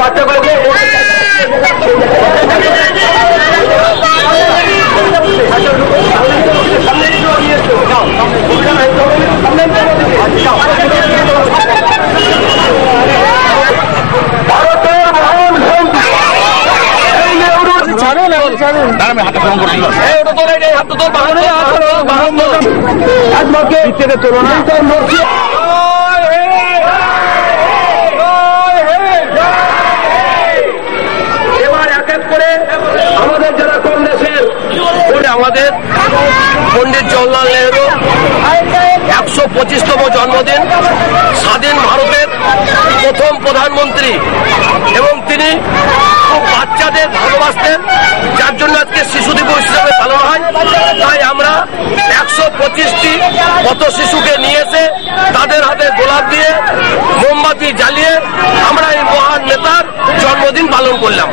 বাচ্চাগুলোকে এবার এক এক করে আমাদের যারা কংগ্রেসের আমাদের পণ্ডিত জওহরলাল নেহরু 125তম জন্মদিন, স্বাধীন ভারতের প্রথম প্রধানমন্ত্রী এবং তিনি খুব বাচ্চাদের ভালোবাসতেন, যার জন্য আজকে শিশু দিবস হিসাবে পালন হয়। তাই আমরা 125টি পথ শিশুকে নিয়ে এসে তাদের হাতে গোলাপ দিয়ে মোমবাতি জ্বালিয়ে আমরা এই মহান নেতার জন্মদিন পালন করলাম।